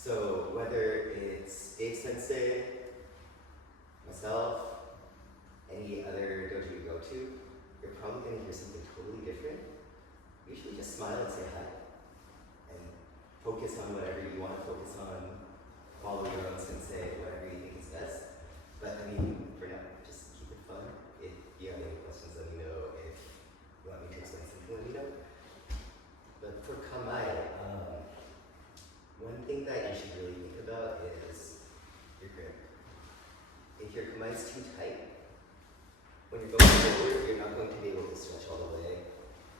So whether it's big sensei, myself, any other dojo you go to, you're probably going to hear something totally different. Usually just smile and say hi. And focus on whatever you want to focus on. Follow your own sensei, whatever you think is best. But I mean, for now, just keep it fun. If you have any questions, let me know. If you want me to explain something, let me know. But for Kamai, one thing that you should really think about is your grip. If your Kamai is too tight, when you're going forward, you're not going to be able to stretch all the way.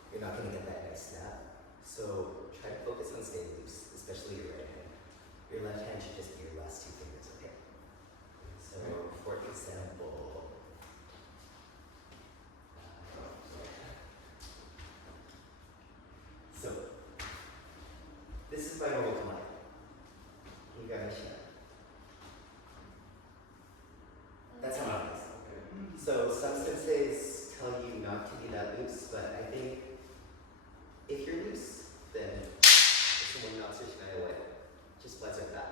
You're not going to get that nice snap. So try to focus on staying loose, especially your right hand. Your left hand should just be your last two fingers, okay? So, for example, this is my normal Kamai. Can you grab my shin? That's how mine is. So some senseis tell you not to be that loose, but I think if you're loose, then if someone knocks your shin away, just flies right back.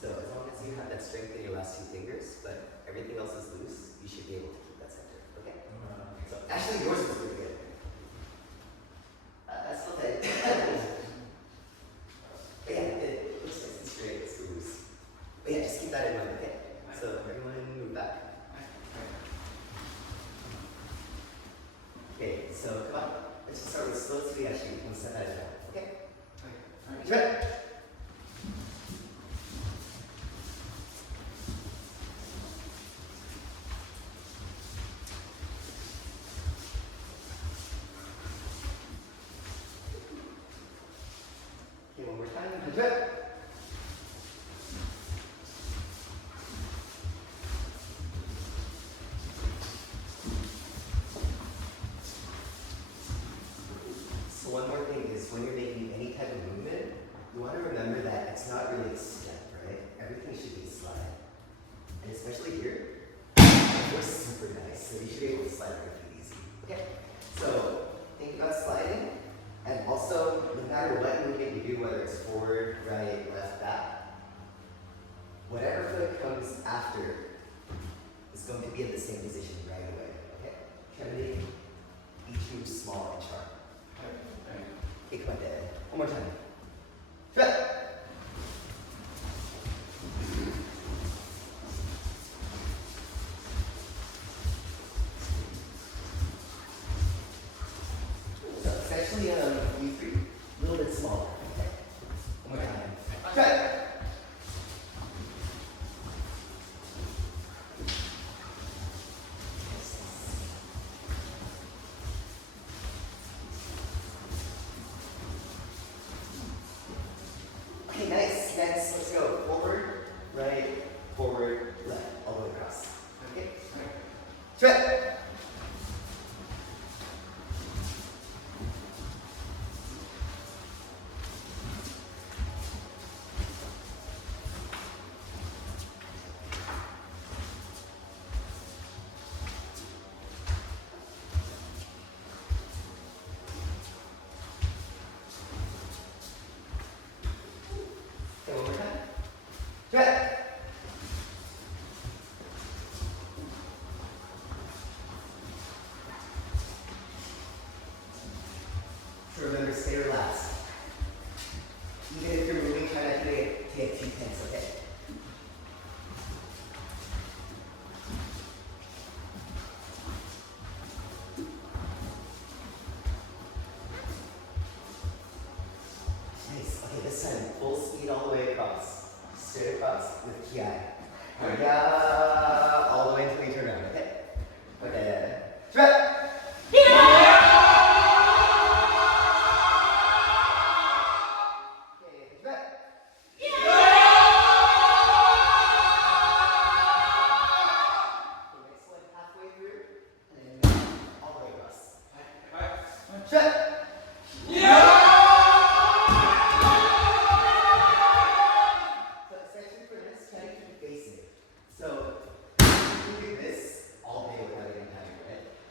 So as long as you have that strength in your last two fingers, but everything else is loose, you should be able to keep that center. Okay? So actually yours is pretty good. That's still tight. But yeah, it looks nice and straight, it's loose. But yeah, just keep that in mind, okay? So everyone move back. Okay, so come on. Let's just start with slow tsuyashi, one step at a time, okay? Ready? Okay, one more time. Ready? So one more thing is when you're making any type of movement, you want to remember that it's not really a step, right? Everything should be a slide. And especially here, it looks super nice, so you should be able to slide your feet easy. Okay? So think about sliding, and also no matter what movement you do, whether it's forward, right, left, back, whatever foot comes after is going to be in the same position right away. Okay? Try to make each move small and sharp. Okay, come on, Dad. One more time. So it's actually E3, a little bit smaller. Okay. One more time. Okay, nice. Next, let's go. Forward, right, forward, left, all the way across. Okay? Straight. Okay, one more time. Straight. So remember, stay relaxed. Even if you're moving, try not to get too tense, okay? Nice. Okay, this time, full speed all the way across. Straight across with ki. Yeah, all the way until you turn around, okay? Okay. Straight.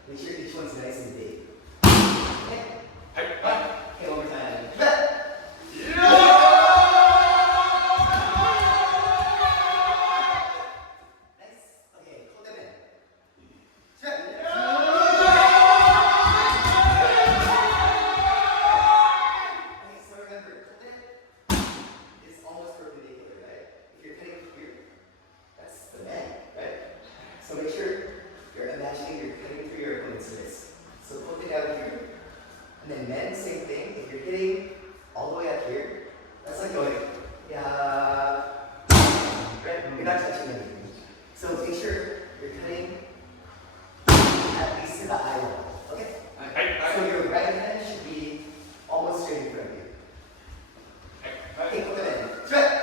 Make sure each one's nice and big. Okay? Okay, one more time. And then same thing, if you're hitting all the way up here, that's like going, yeah, right? You're not touching anything. So make sure you're cutting at least to the eye level, okay? So your right hand should be almost straight in front of you. Okay, put it in. Straight.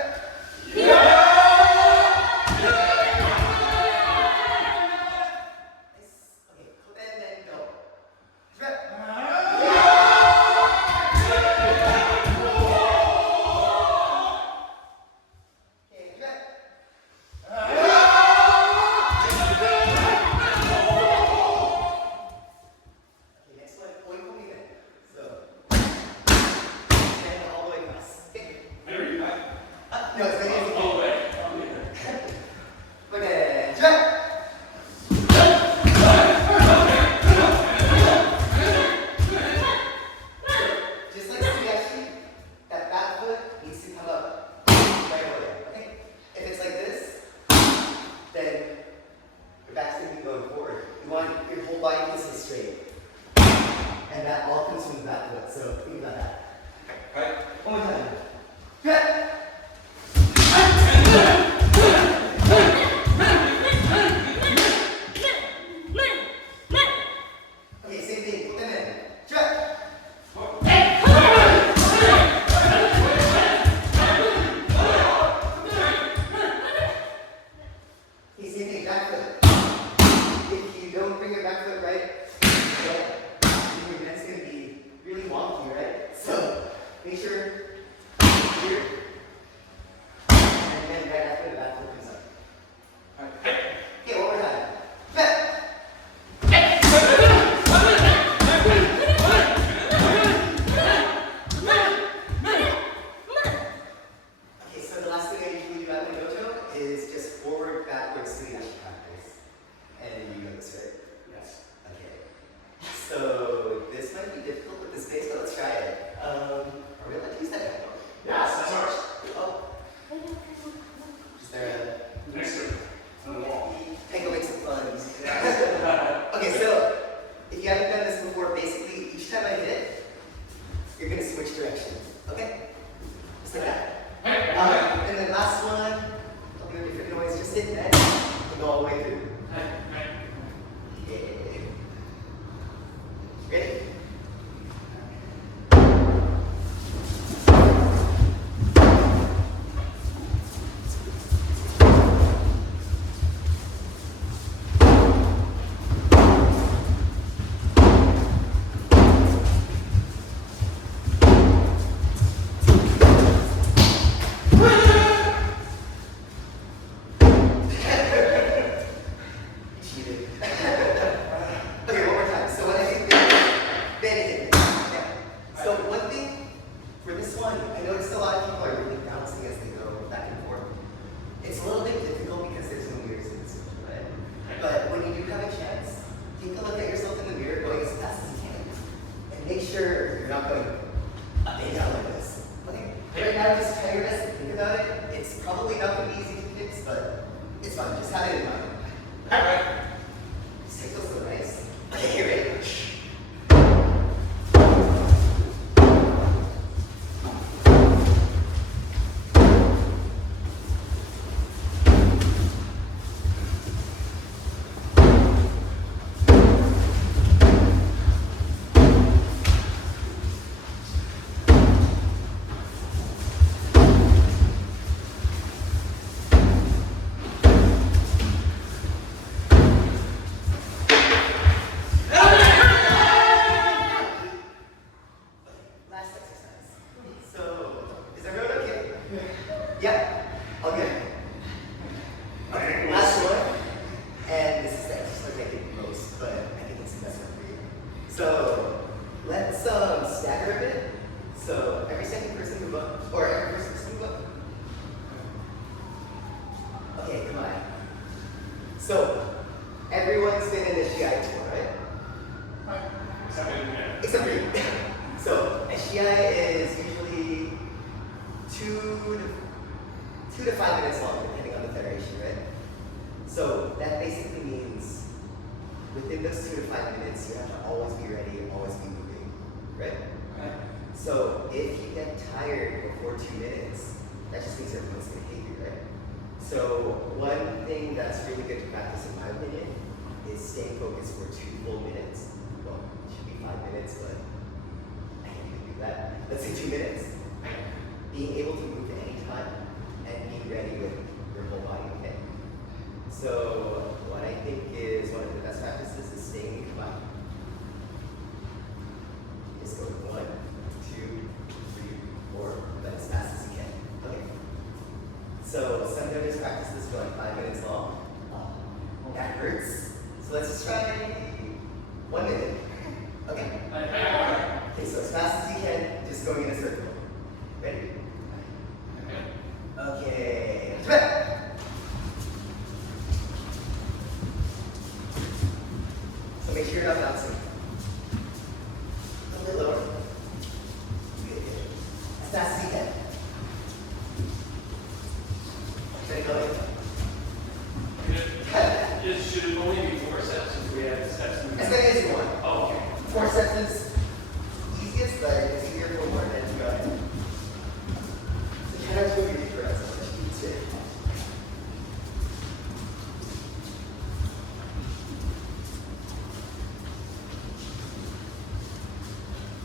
Within those 2 to 5 minutes, you have to always be ready, always be moving, right? So if you get tired before 2 minutes, that just means everyone's going to hate you, right? So one thing that's really good to practice, in my opinion, is staying focused for 2 full minutes. Well, it should be 5 minutes, but I can't even do that. Let's say 2 minutes. Being able to move anytime and be ready with your whole body, okay? So what I think is one of the best practices is staying in your body. Just go 1, 2, 3, 4, but as fast as you can. Okay. So some donors practice this for like 5 minutes long. That hurts. So let's just try 1 minute. Okay. Okay, so as fast as you can, just going in a circle. Ready? Okay. So make sure you're not bouncing. A little bit lower. Good, good. As fast as you can. Ready, go. Should it only be 4 sets if we have steps? As many as you want. Oh, okay. 4 sets is easiest, but it's easier for more than to go ahead. So try not to move your feet around so much. Keep it.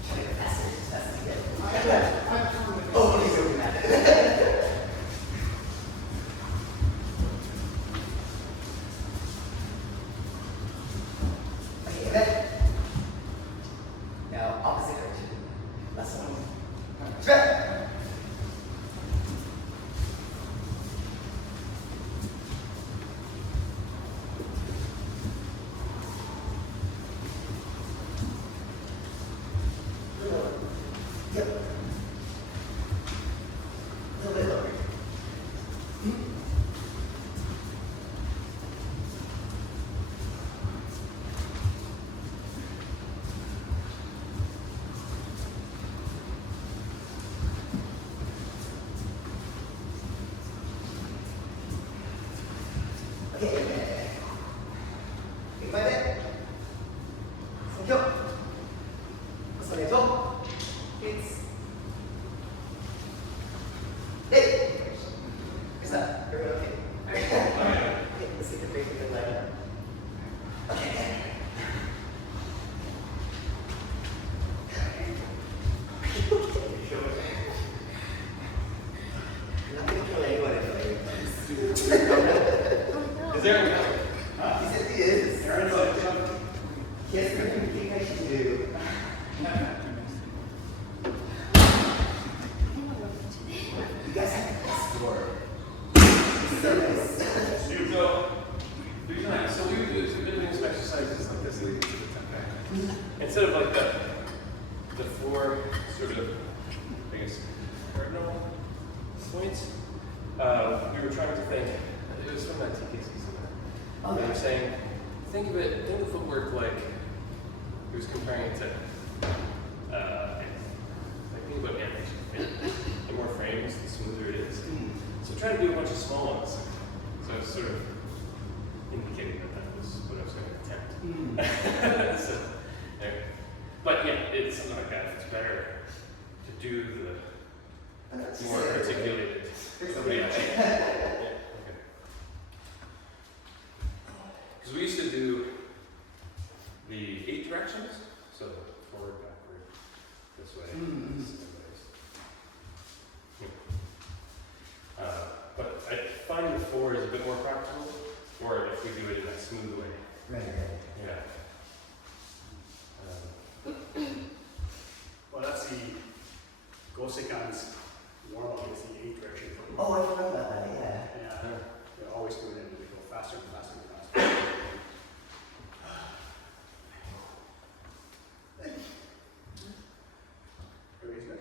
Try to go faster, as fast as you can. Oh, please don't do that. Okay, and then now opposite direction. Last one. Straight. Yep. A little bit lower. Okay. Big by that. Thank you. It's hey! What's that? Everyone okay? Okay, let's take a break and then line up. Okay. I'm not going to kill anyone if I Is there any? He said he is. Yes, there's anything I should do. You guys have the best score. So nice. So we would do some building exercises like this leading to the 10 instead of like the 4 sort of, I guess, cardinal points. We were trying to think. It was from that TKC. Oh, They were saying, think of footwork like he was comparing it to like think about animation. The more frames, the smoother it is. So try to do a bunch of small ones. So I was sort of indicating that was what I was going to attempt. So, anyway. But yeah, it's something like that. It's better to do the more articulated. Yeah. Because we used to do the 8 directions, so forward, backward, this way, this way. But I find the 4 is a bit more practical, or if we do it in a smooth way. Right. Yeah. Well, that's the Gosekan's warm-up is the 8 direction. Oh, I forgot about that, yeah. Yeah, they always do it and they go faster and faster and faster. Everybody's good?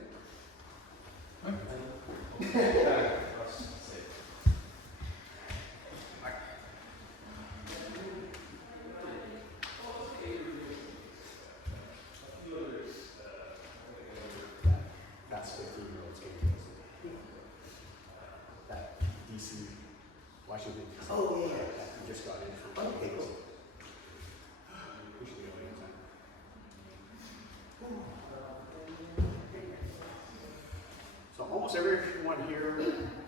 That's 15-year-olds getting everyone here.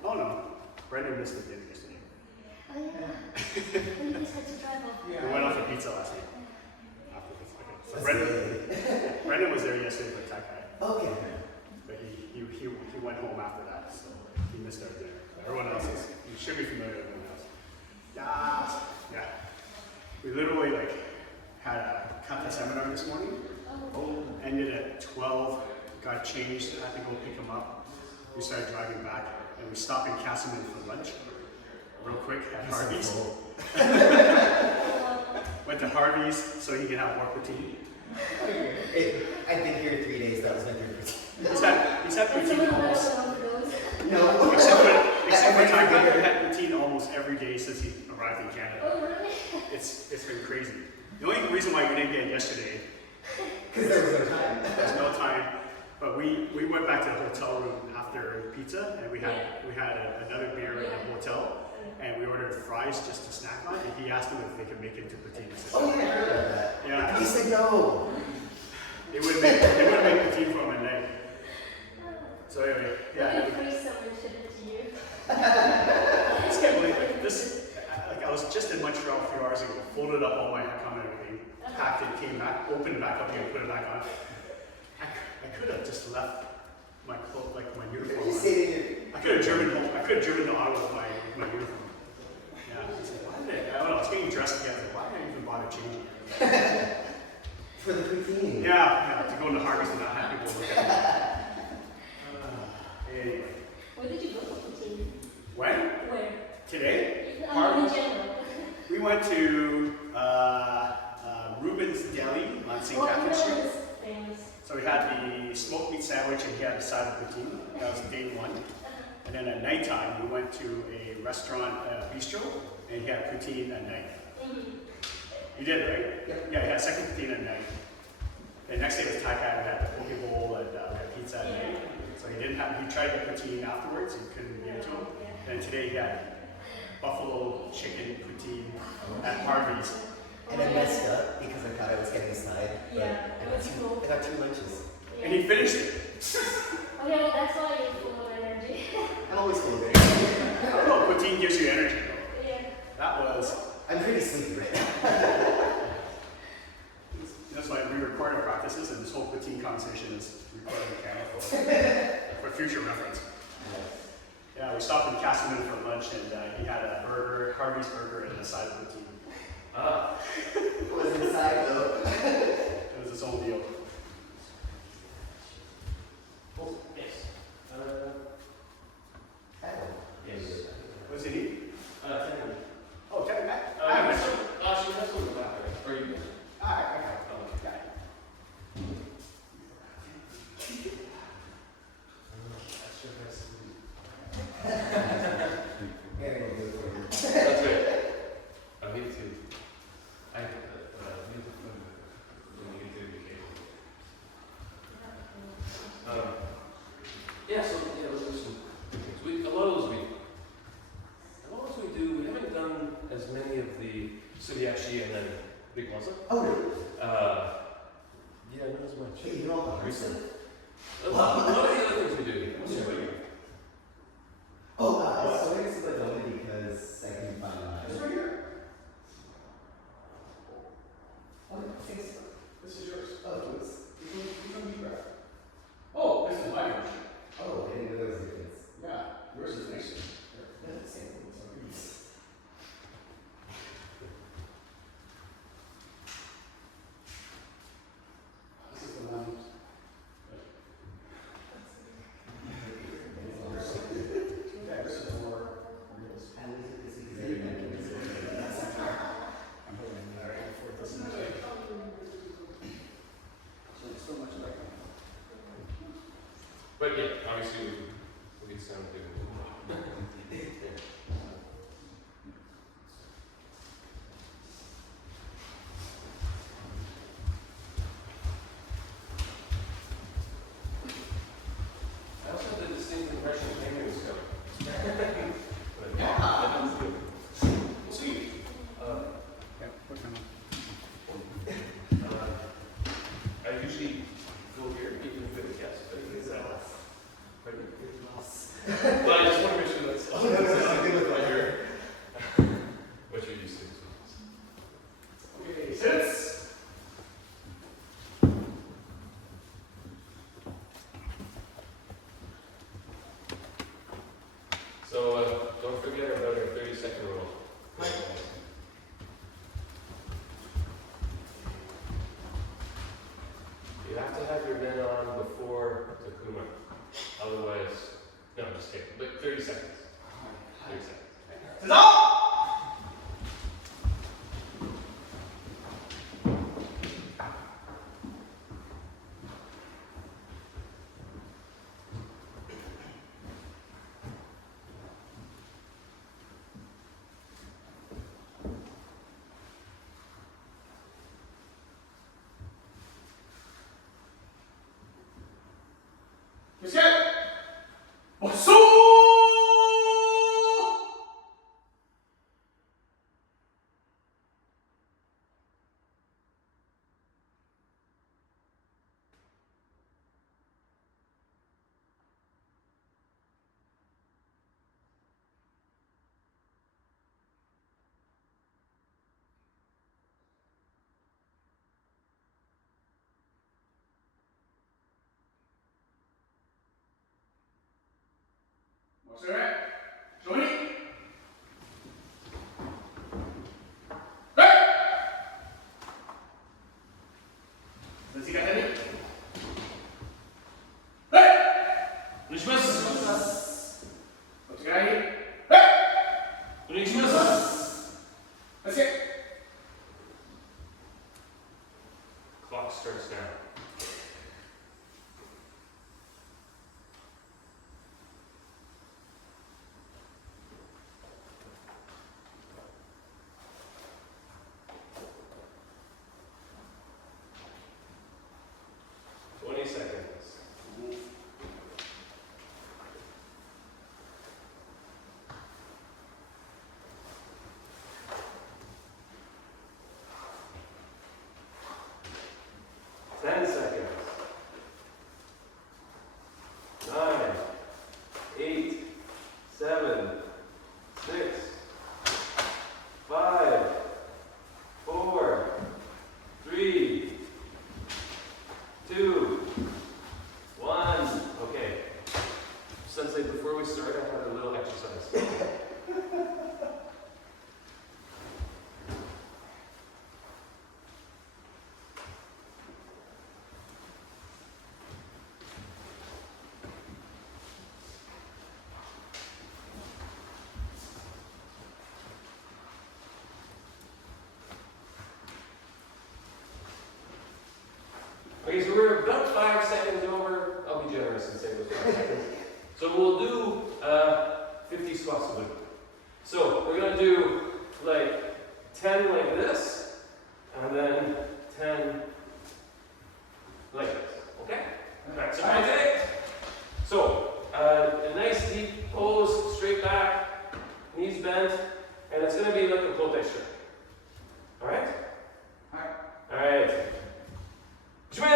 Oh no, Brendan missed the dinner yesterday. Oh yeah. And you just had to drive off. We went out for pizza last night. After this, okay. So Brendan was there yesterday for Takai. Okay. But he went home after that, so he missed our dinner. Everyone else is, you should be familiar with everyone else. Yeah. We literally like had a kata seminar this morning. Ended at 12, got changed, had to go pick him up. We started driving back and we stopped in Castleman for lunch. Real quick at Harvey's. Went to Harvey's so he could have more poutine. I've been here 3 days, that was my third poutine. He's had poutine almost. No. Except for time, I've had poutine almost every day since he arrived in Canada. Oh, really? It's been crazy. The only reason why we didn't get it yesterday, Because there was no time. there's no time, but we went back to the hotel room after pizza and we had another beer in the hotel and we ordered fries just to snack on and he asked them if they could make it into poutine. Oh yeah, I heard about that. Yeah. He said no. They wouldn't make poutine for him at night. So anyway, yeah. Free someone should it to you. I just can't believe like I was just in Montreal a few hours ago, folded up all my account and everything, packed it, came back, opened it back up again, put it back on. I could have just left my clothes, like my uniform. Just sitting here. I could have driven home. I could have driven to Ottawa with my uniform. Yeah. I was like, why did I don't know. I was getting dressed again. I was like, why did I even bother changing? For the poutine. Yeah. To go into Harvey's and not have people look at me. Anyway. Where did you go for poutine? When? Where? Today? In Harvey's? general. We went to Ruben's Deli on St. Catherine Street. What is famous? So we had the smoked meat sandwich and he had a side of poutine. That was day one. And then at nighttime, we went to a restaurant, bistro, and he had poutine at night. You did, right? Yep. Yeah, he had second poutine at night. The next day was Thai Cat, we had the poke bowl and we had pizza at night. So he tried the poutine afterwards, he couldn't give it to him. And today he had buffalo chicken poutine at Harvey's. And I messed up because I thought I was getting a side. But Yeah, I got two lunches. And he finished it. Okay, well that's why you're full of energy. I'm always full of it. I don't know, poutine gives you energy though. Yeah. That was, I'm pretty sleepy right now. that's why we record our practices and this whole poutine conversation is recorded on camera for future reference. Yeah, we stopped in Castleman for lunch and he had a burger, Harvey's burger and a side of poutine. It was inside though. It was his own deal. Oh, yes. Yes. What does he need? 10 minutes. Oh, check it back. She has one in the back, right? Or you? Alright, okay. Okay. Maybe we'll do it for you. That's good. Me too. I need to when you get to the cable. Yeah, so let's do some things. A lot of those we do. We haven't done as many of the Suriashi and then Big Masa. Oh really? Yeah, not as much. Hey, you know all the Recently. A lot of the other things we do. What's your so I guess it's only because I can find It's mine. right here. Oh, thanks. This is yours. Oh, it's, You don't need that. Oh, this is my version. oh, I didn't know there was a difference. Yeah, yours is nicer. No, it's the same thing. This is the one. Yeah, this is more. And this is because every night is I'm holding it right before this is like. So it's so much like. But yeah, obviously we sound good. I also had the distinct impression that Amy was coming. But yeah, that was good. We'll see. Yeah, what kind of? I usually go here, even with the guests, but it's pardon? have to have your men on before Takuma. Otherwise, no, just take like 30 seconds. 30 seconds. 知道。先生，我输。我是手里。对。先生方に。はい。お願いします。こっち側に。はい。お願いします。先生。Clock starts now. Sensei, before we start, I have a little exercise. Okay, so we're about 5 seconds over. I'll be generous and say it was 5 seconds. So we'll do 50 squats a week. So we're going to do like 10 like this, and then 10 like this. Okay? Alright, so my take. So a nice deep pose, straight back, knees bent, and it's going to be like a kote stretch. Alright? Alright. 準備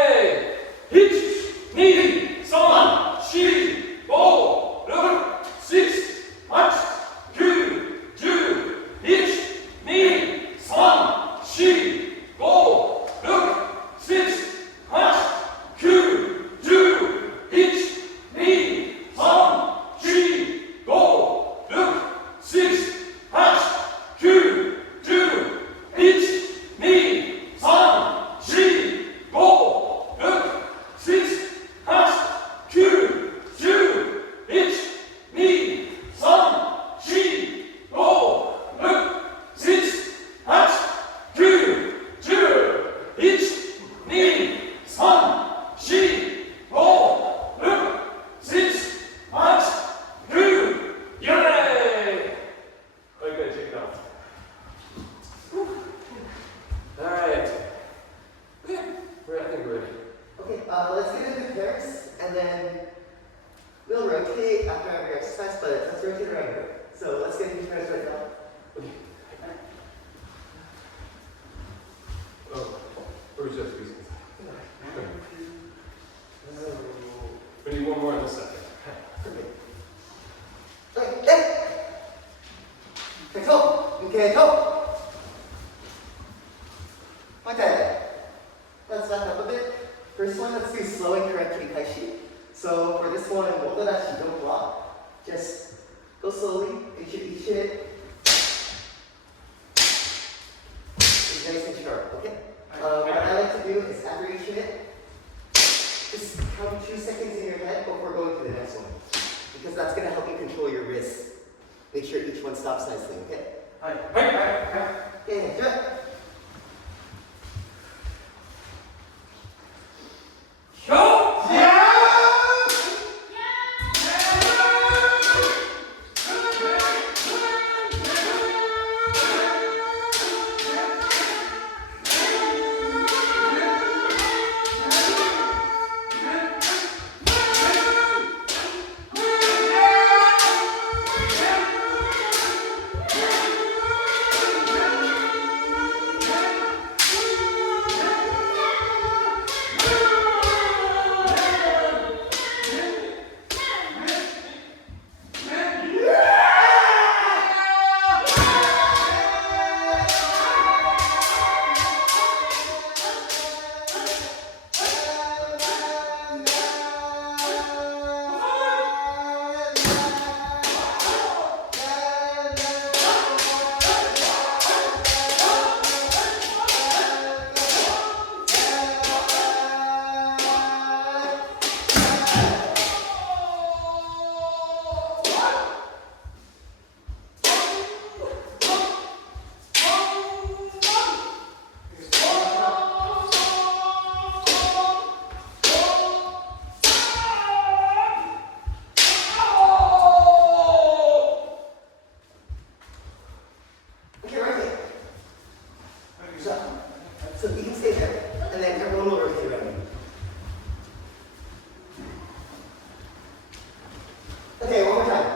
1、2、3、4、5、6、7、8、9、10、1、2、3、4、5、6、7、8、9、10、1、2、3、4、5、6、7、8、9、10、1、2、3、4、5、6、7、8、9、10、1、2、3、4、5、6、7、8、9、10、1、2、3、4、5、6、7、8、9、yay! Okay, good, check it out. Alright. Okay, I think we're ready. Okay, let's get into pairs, and then we'll rotate after every exercise, but let's rotate around here. So let's get into pairs right now. Oh, or just pieces. We need one more in a second. Okay, let's back up a bit. First one, let's do slow and correct kikaishi. So for this one, motodashi, don't block. Just go slowly. It should each hit. It's nice and sharp, okay? What I like to do is after each hit, just count 2 seconds in your head before going to the next one. Because that's going to help you control your wrists. Make sure each one stops nicely, okay? Yeah, do it. So you can stay there, and then everyone will rotate around you. Okay, one more time.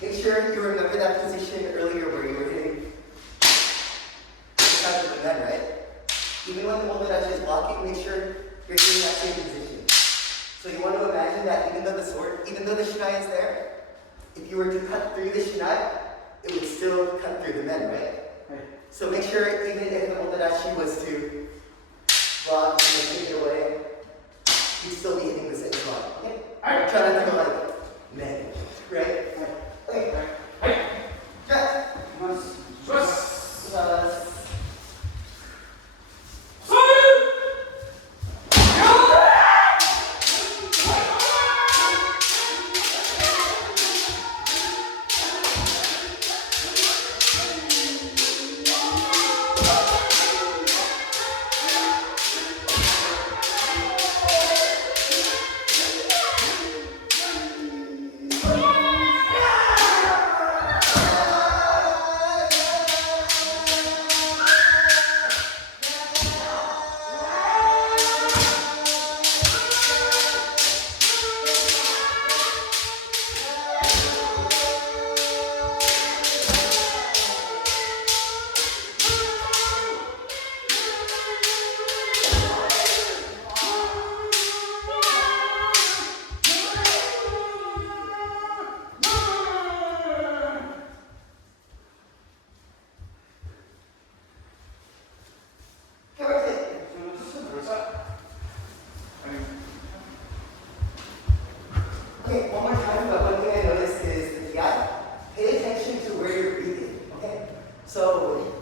Make sure you remember that position earlier where you were hitting the sides of the gun, right? Even when the motodachi is blocking, make sure you're hitting that same position. So you want to imagine that even though the shinai is there, if you were to cut through the shinai, it would still cut through the men, right? So make sure even if the motodachi was to block and take it away, you'd still be hitting the same spot, okay? Try not to go like, men, right? Okay. Dress.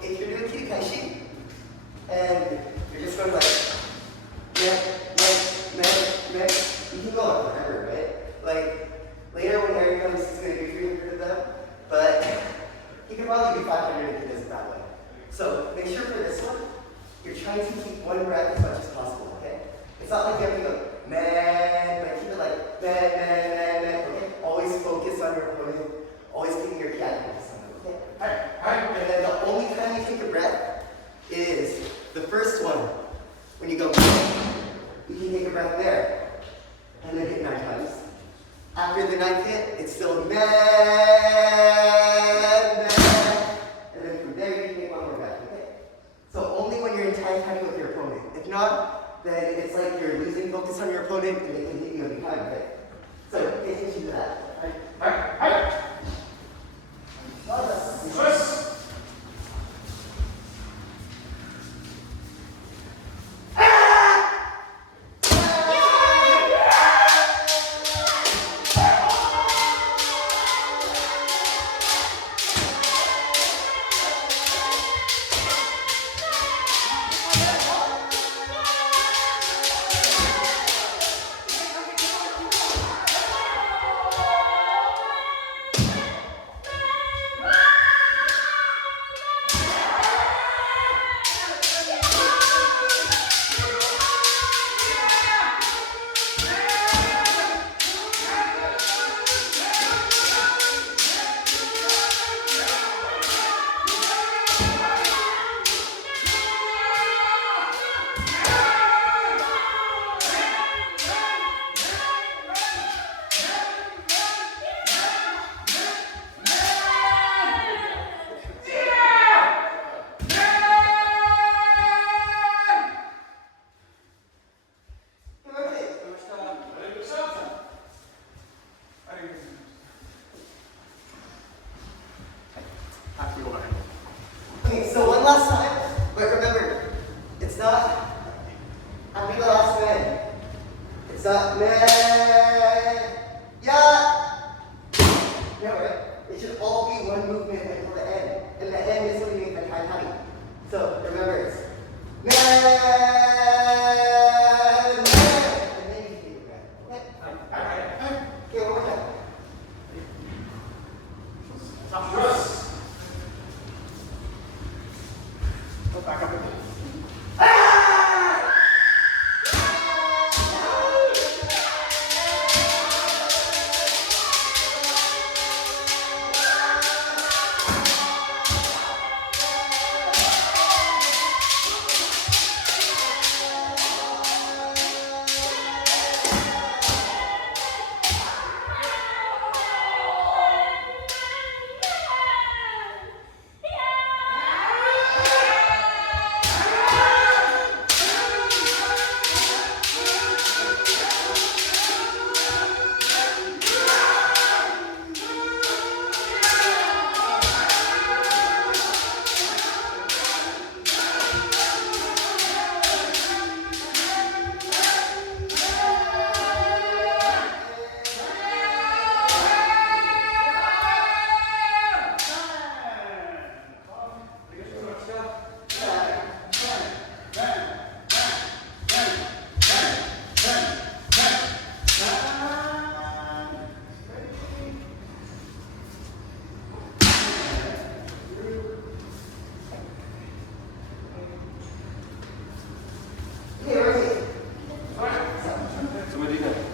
if you're doing kirikashi, and you're just going like, meh, you can go on forever, right? Like, later when Harry comes, he's going to do 300 of them, but he can probably do 500 if he does it that way. So make sure for this one, you're trying to keep one breath as much as possible, okay? It's not like you have to go, man, but keep it like, man, okay? Always focus on your opponent, always keeping your cat focus on them, okay? Alright. And then the only time you take a breath is the first one. When you go, you can take a breath there, and then hit 9 times. After the 9th hit, it's still man, and then from there you can take one more breath, okay? So only when you're in time fighting with your opponent. If not, then it's like you're losing focus on your opponent and they can hit you every time, okay? So pay attention to that. Alright. Okay, so one last time, but remember, it's not after the last man. It's not man, yeah. No, right? It should all be one movement until the end. And the end is when you make the time happy. So remember, it's man, and then you take a breath. Okay? Alright. Okay, one more time. Go back up again.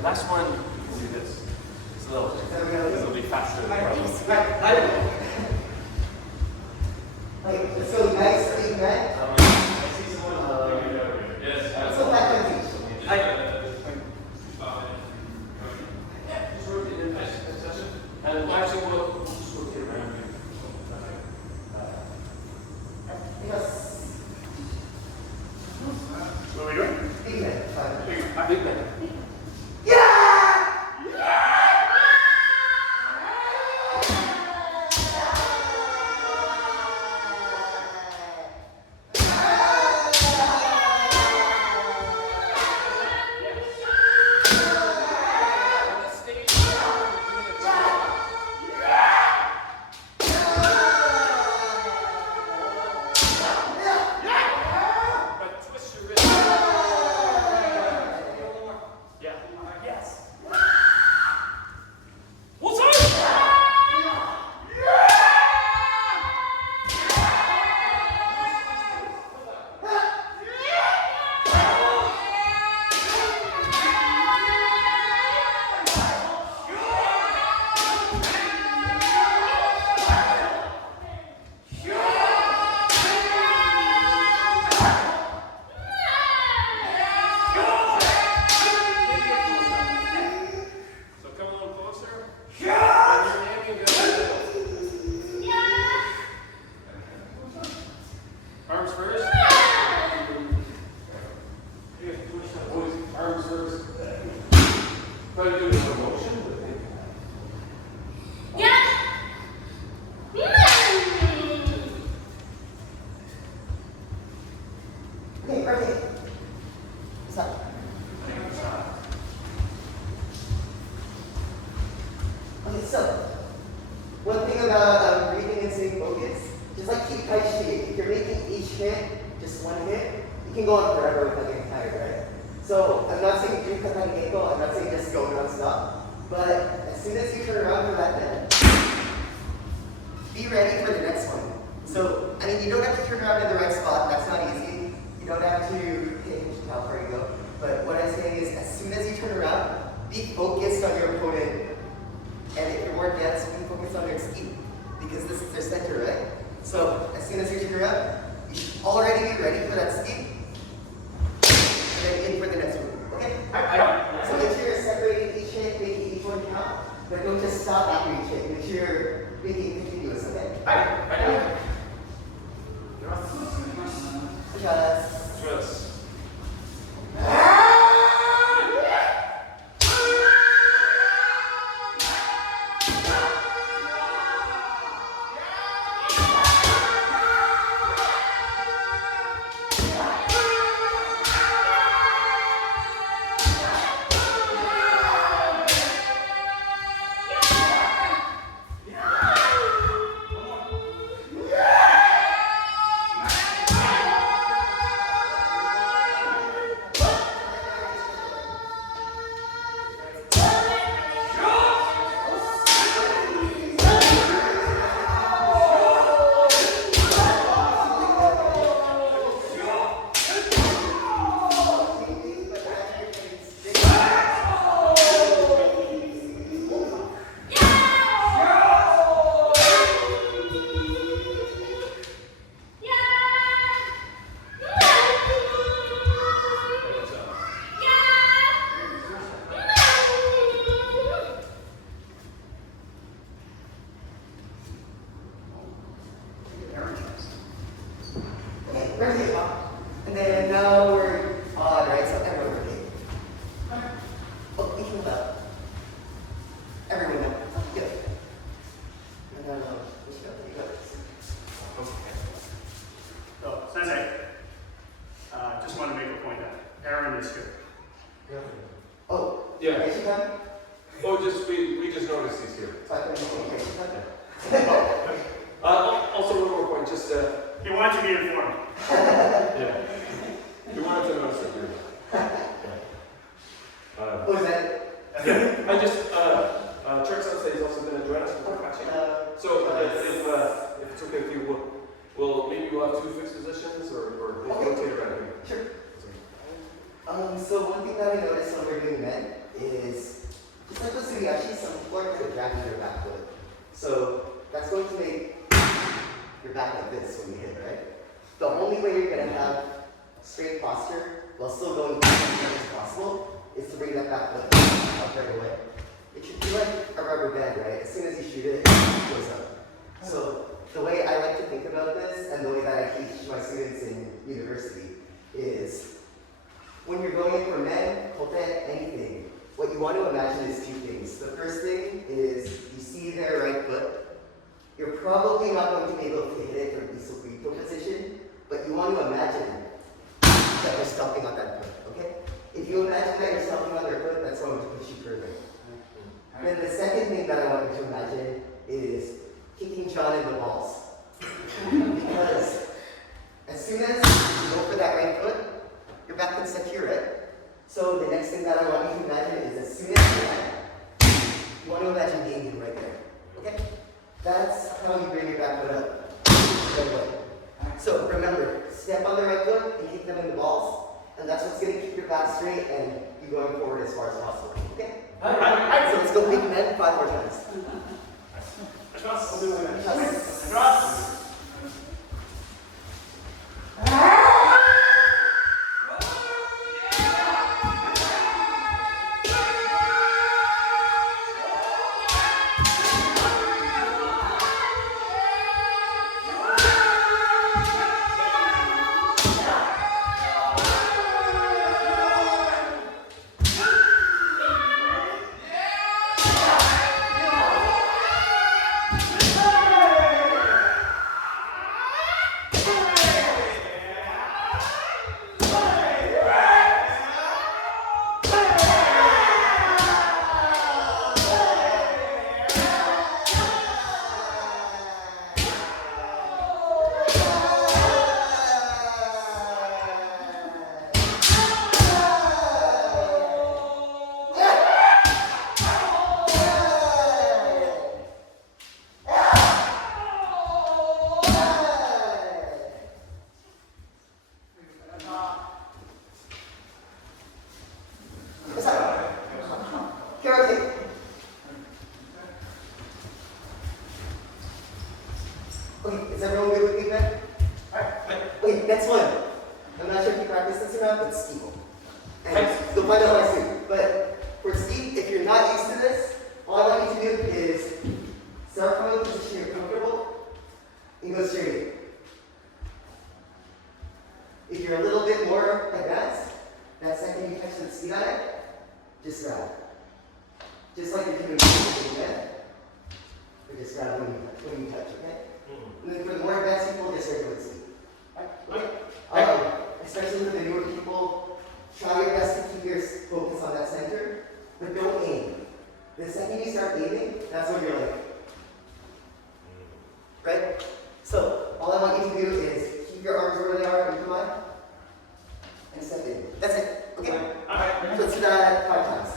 Last one, we'll do this. It's a little, this will be faster than probably. Like, it's so nice that you met. I see someone. Yes. So back on each. Just rotate in nice session. And actually, we'll just rotate around you. Yes. What are we doing? Big man. Big man. Okay, perfect. Stop. Okay, so one thing about breathing and staying focused, just like keep tight shape. If you're making each hit just one hit, you can go on forever without getting tired, right? So I'm not saying do cut that ankle, I'm not saying just go non-stop. But as soon as you turn around for that hit, be ready for the next one. So, I mean, you don't have to turn around in the right spot, that's not easy. You don't have to pay attention to how far you go. But what I'm saying is, as soon as you turn around, be focused on your opponent. And if you're more advanced, be focused on their ski. Because this is their center, right? So, as soon as you turn around, you should already be ready for that ski. And then in for the next one, okay? So make sure you're separating each hit, making each one count. But don't just stop after each hit. Make sure you're making it continuous, okay? Trust. And then now we're on, right? So everyone rotate. Oh, we can up. Everyone up. Good. And then, let's go. You go. So, sensei, just want to make a point that Aaron is here. Oh, Yeah. is she coming? Oh, we just noticed he's here. So I can make it. Also, one more point, just He wanted to be informed. yeah. We wanted to notice that you're. Oh, is that? Yeah. I just Trick Sensei has also going to join us for catching. So if it's okay with you, we'll maybe we'll have two fixed positions or we'll Okay. rotate around here. Sure. So one thing that I noticed when we're doing men is, just like with Sumiyashi, some people are kind of dragging their back foot. So that's going to make your back like this when you hit, right? The only way you're going to have straight posture while still going as much as possible is to bring that back foot up right away. It should be like a rubber band, right? As soon as you shoot it, it goes up. So the way I like to think about this and the way that I teach my students in university is when you're going in for men, kote, anything, what you want to imagine is two things. The first thing is you see their right foot. You're probably not going to be able to hit it from isokrito position, but you want to imagine that you're stomping on that foot, okay? If you imagine that you're stomping on their foot, that's going to push you further. And then the second thing that I want you to imagine is kicking John in the balls. Because as soon as you go for that right foot, your back can secure it. So the next thing that I want you to imagine is as soon as you want to imagine being right there, okay? That's how you bring your back foot up. Right away. So remember, step on the right foot and kick them in the balls, and that's what's going to keep your back straight and you going forward as far as possible. Okay? Alright, so let's go big men 5 more times. Okay, next one. I'm not sure if you practice this or not, but ski. And you'll find out how soon. But for ski, if you're not used to this, all I want you to do is start from a position you're comfortable and go straight in. If you're a little bit more advanced, that second you touch the ski guy, just grab. Just like you're doing again. Or just grab when you touch, okay? And then for the more advanced people, just regular ski. Especially with the newer people, try your best to keep your focus on that center, but don't aim. The second you start aiming, that's when you're like, right? So, all I want you to do is keep your arms where they are, into line, and step in. That's it, okay? Alright. Let's do that 5 times.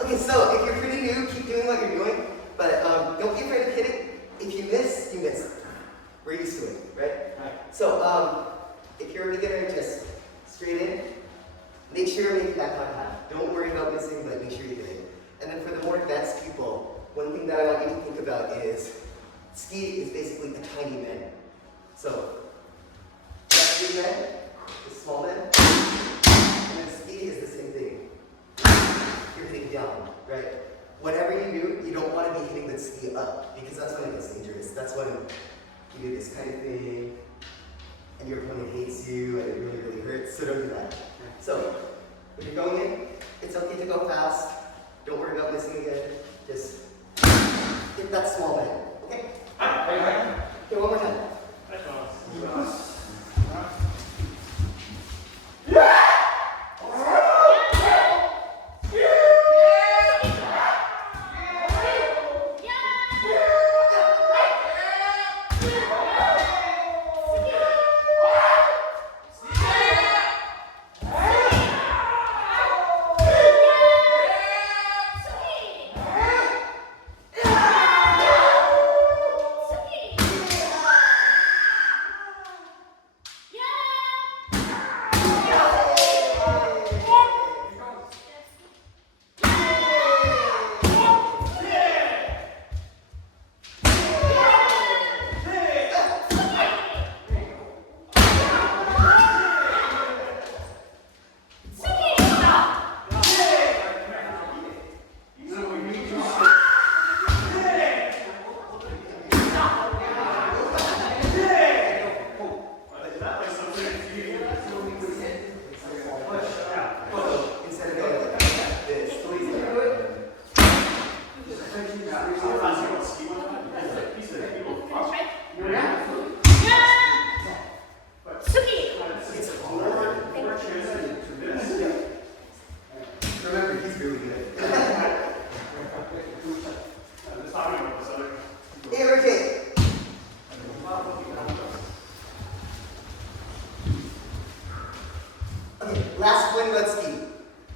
Okay, so if you're pretty new, keep doing what you're doing, but don't be afraid of hitting. If you miss, you miss. We're used to it, right? So if you're a beginner, just straight in. Make sure you're making that contact. Don't worry about missing, but make sure you get it. And then for the more advanced people, one thing that I want you to think about is ski is basically a tiny man. So that big man is small man, and then ski is the same thing. You're hitting down, right? Whatever you do, you don't want to be hitting the ski up because that's when it gets dangerous. That's when you do this kind of thing and your opponent hates you and it really, really hurts. So don't do that. So when you're going in, it's okay to go fast. Don't worry about missing again. Just hit that small man. Okay? Okay, one more time. Last point about ski.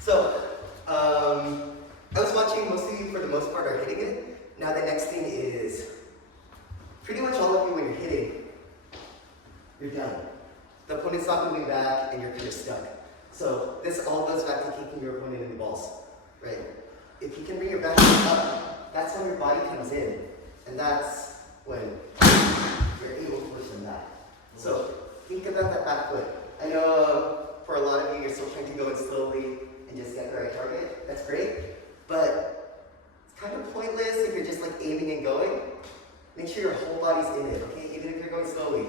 So, I was watching most of you for the most part are hitting it. Now the next thing is, pretty much all of you when you're hitting, you're done. The opponent's not moving back and you're kind of stuck. So this all goes back to kicking your opponent in the balls, right? if you can bring your back foot up, that's when your body comes in. And that's when you're able to push them back. So think about that back foot. I know for a lot of you, you're still trying to go in slowly and just get the right target. That's great. But it's kind of pointless if you're just like aiming and going. Make sure your whole body's in it, okay? Even if you're going slowly.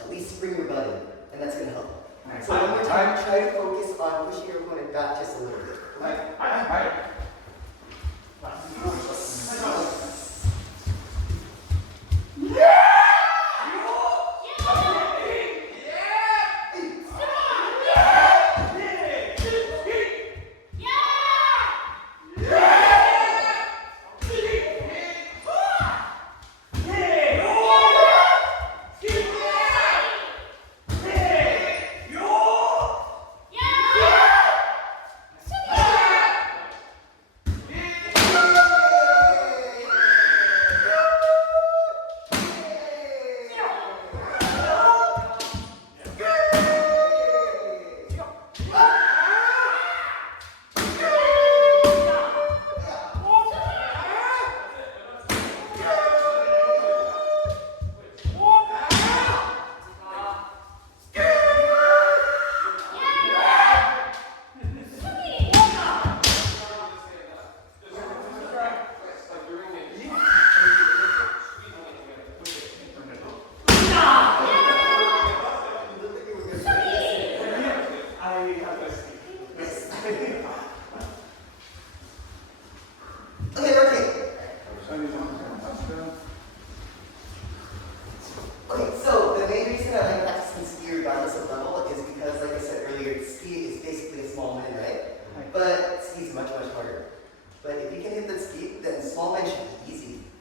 At least bring your butt in, and that's gonna help. So one more time, try to focus on pushing your opponent back just a little bit. Okay?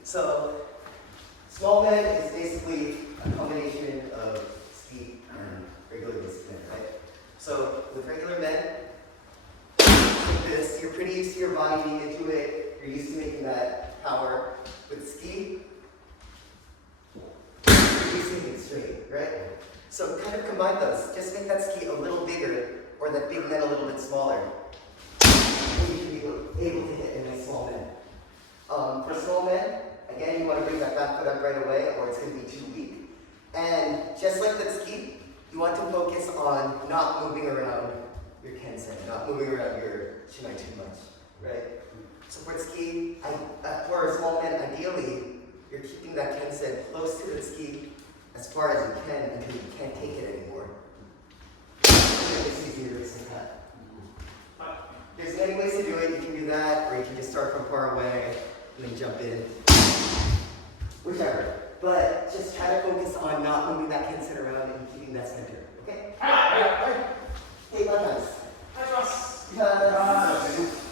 So, small men is basically a combination of speed and regular discipline, right? So, with regular men, like this, you're pretty used to your body being into it, you're used to making that power. With ski, you're used to making it straight, right? So, kind of combine those. Just make that ski a little bigger, or that big men a little bit smaller. And you should be able to hit in a small men. For small men, again, you want to bring that back foot up right away, or it's going to be too weak. And just like the ski, you want to focus on not moving around your kensei, not moving around your shinai too much, right? So for ski, for a small man, ideally, you're keeping that kensei close to the ski as far as you can until you can't take it anymore. It's easier to say that. There's many ways to do it. You can do that, or you can just start from far away and then jump in. Whichever. But just try to focus on not moving that kensei around and keeping that center. Okay? Hey, Matas. Yes.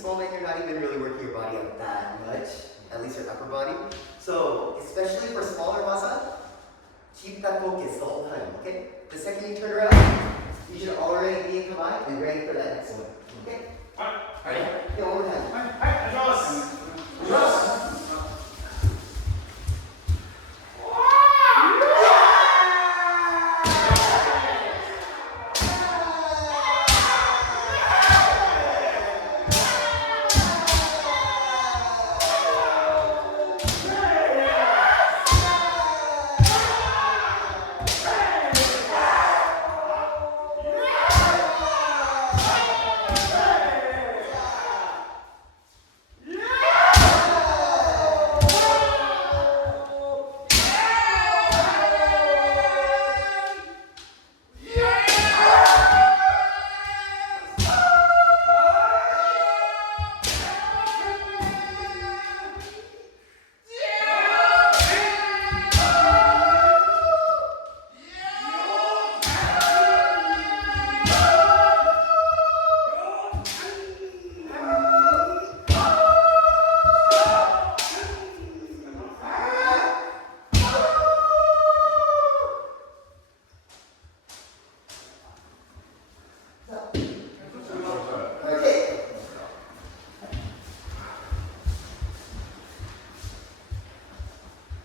small man, you're not even really working your body out that much, at least your upper body. So, especially for smaller masa, keep that focus the whole time, okay? The second you turn around, you should already be in kamae and ready for that next one, okay? Alright, okay, one more time.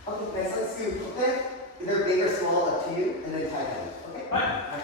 Okay, next let's do okay? Either big or small, up to you, and then tie down. Okay? Tie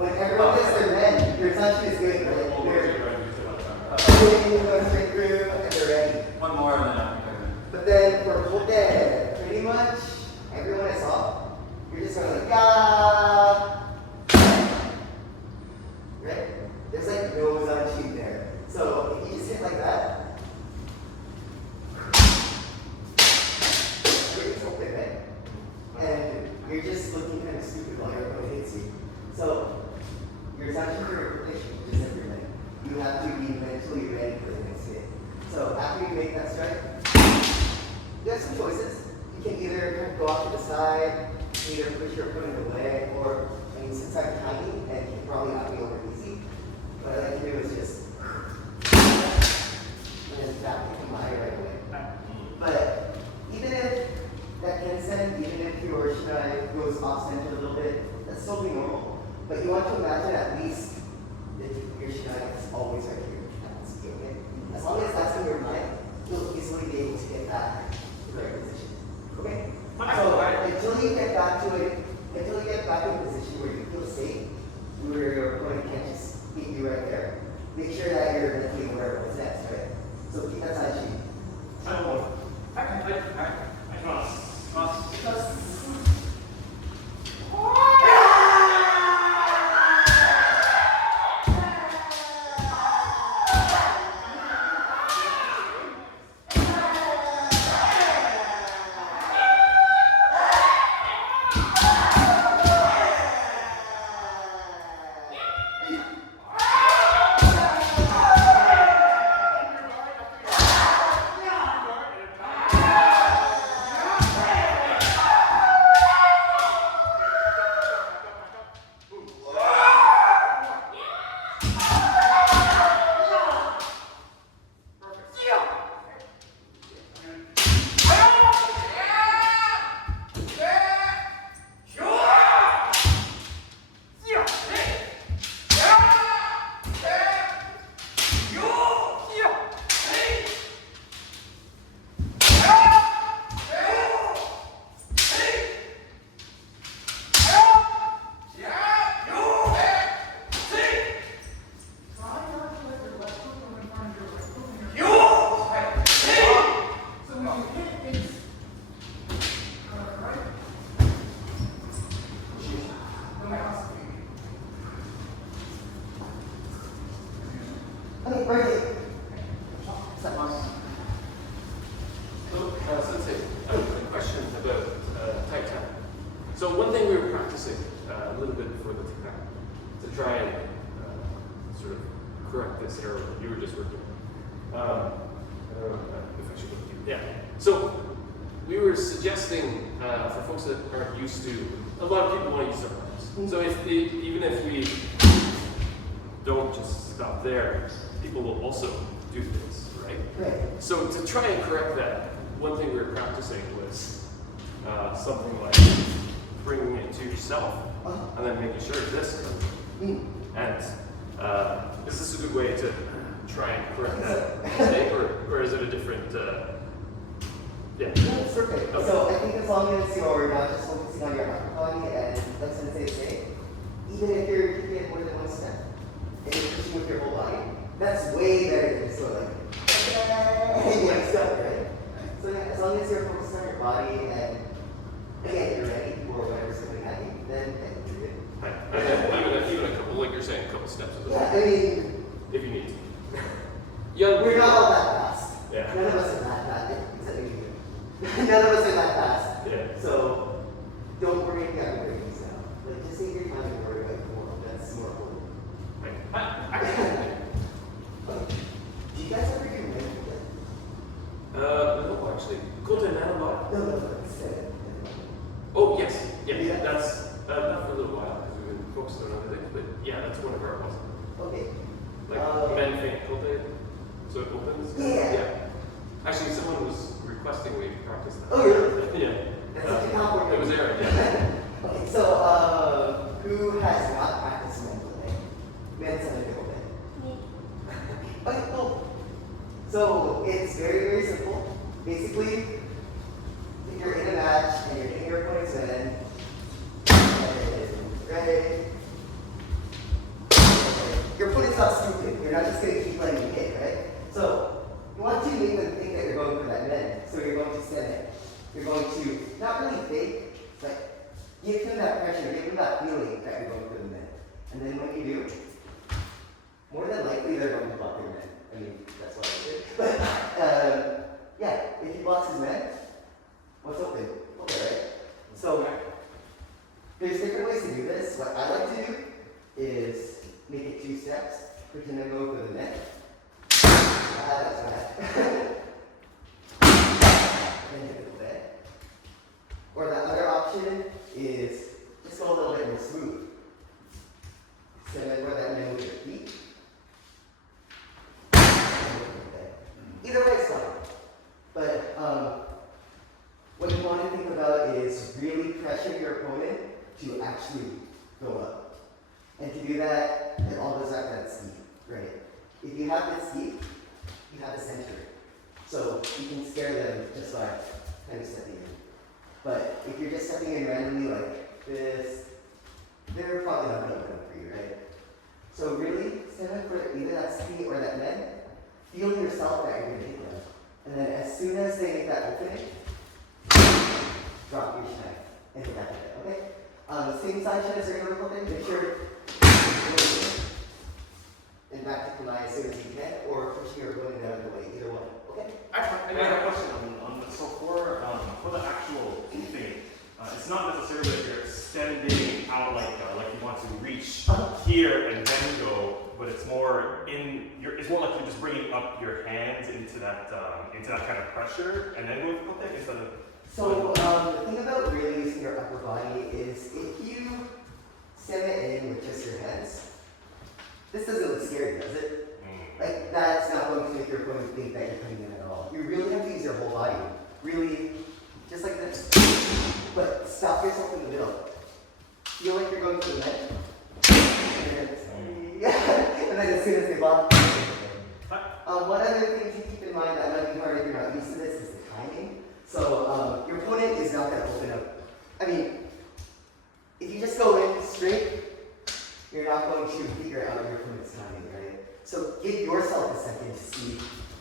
when everyone gets their men, your assumption is good, right? They're going straight through and they're ready. One more and then I'm But then for Kote, pretty much everyone I saw, you're just going like, yeah. Right? There's like no Zanchi there. So if you just hit like that, everything's open, right? And you're just looking kind of stupid while everyone hits you. So your Zanchi for your prediction, just everything. You have to be mentally ready for the next hit. So after you make that strike, you have some choices. You can either kind of go off to the side, either push your opponent away, or, I mean, since I'm tiny and you can probably knock me over easy, what I like to do is just and then that can my right away. But even if that Kensen, even if your Shinai goes off center a little bit, that's totally normal. But you want to imagine at least that your Shinai is always right here. That's okay. As long as that's in your mind, you'll easily be able to get back to the right position. Okay? So until you get back to it, until you get back to a position where you feel safe, where your opponent can't just hit you right there, make sure that you're mentally aware of what's next, right? So keep that side sheet. Okay, perfect. What's up, Mom? So, sensei, I have a question about type 10. So one thing we were practicing a little bit before the technique to try and sort of correct this error that you were just working on. I don't know if I should look at you. Yeah. So we were suggesting for folks that aren't used to, a lot of people want to use their arms. So even if we don't just stop there, people will also do this, right? Right. So to try and correct that, one thing we were practicing was something like bringing it to yourself and then making sure this comes. And is this a good way to try and correct that mistake, or is it a different? Yeah. No, it's perfect. Okay. So I think as long as you're not just focusing on your upper body and like Sensei say, even if you're taking it more than one step and you're pushing with your whole body, that's way better than just going like stuff, right? So yeah, as long as you're focused on your body and again you're ready for whatever's coming at you, then you're good. Right. Even a couple, like you're saying, a couple steps of it. Yeah, I mean, If you need to. Young we're people- not all that fast. Yeah. None of us are that fast, except maybe you. None of us are that fast. Yeah. So don't worry about your things now. Like just take your time and worry about more. That's more important. Right. Do you guys ever do mental? No, actually, go to Nanobot. No, it's Oh, yes. Yeah, Yeah. that's not for a little while because we've been focused on other things, but yeah, that's one of our ones. okay. Like men faint tilted, so it opens. Yeah. Actually, someone was requesting we practice that. Oh, really? Yeah. That's such a compliment. It was Aaron. Yeah. Okay, so who has not practiced mental day? Mental day. Me. Okay, cool. So it's very, very simple. Basically, if you're in a match and you're hitting your opponent's head, right? Your opponent's not stupid. You're not just going to keep letting you hit, right? So you want to make them think that you're going for that bend. So you're going to stand it. You're going to not really fake, but give them that pressure, give them that feeling that you're going for the bend. And then when you do, more than likely they're going to block your man. I mean, that's what I did. But yeah, if he blocks his man, what's open? Okay, right? So there's different ways to do this. What I like to do is make it 2 steps. Pretend I'm going for the net. That's bad. And hit it with that. Or the other option is just go a little bit more smooth. So then where that man with your feet. Either way is fine. But what you want to think about is really pressure your opponent to actually go up. And to do that, it all goes back to that steep, right? If you have this steep, you have the center. So you can scare them just by kind of stepping in. But if you're just stepping in randomly like this, they're probably not going to open up for you, right? So really, stand up for either that steep or that bend. Feel yourself that you're going to hit them. And then as soon as they make that opening, drop your shine and hit that head, okay? Same side shot as your vertical thing, make sure and back to Kunai as soon as you can, or pushing your opponent out of the way, either one, okay? I got a question on this. So for the actual thing, it's not necessarily that you're extending out like you want to reach here and then go, but it's more it's more like you're just bringing up your hands into that kind of pressure and then going for the thing instead of. So the thing about releasing your upper body is if you send it in with just your hands, this doesn't look scary, does it? Like that's not going to make your opponent think that you're coming in at all. You really have to use your whole body. Really, just like this. But stop yourself in the middle. Feel like you're going to the net. And then as soon as they block, one other thing to keep in mind that might be hard if you're not used to this is the timing. So your opponent is not going to open up. I mean, if you just go in straight, you're not going to figure out your opponent's timing, right? So give yourself a second to see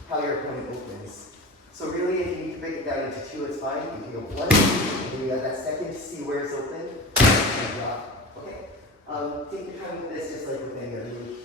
how your opponent opens. So really, if you need to break it down into 2, it's fine. You can go 1, and then you have that second to see where it's open, and drop. Okay? Take your time with this, just like with any other move.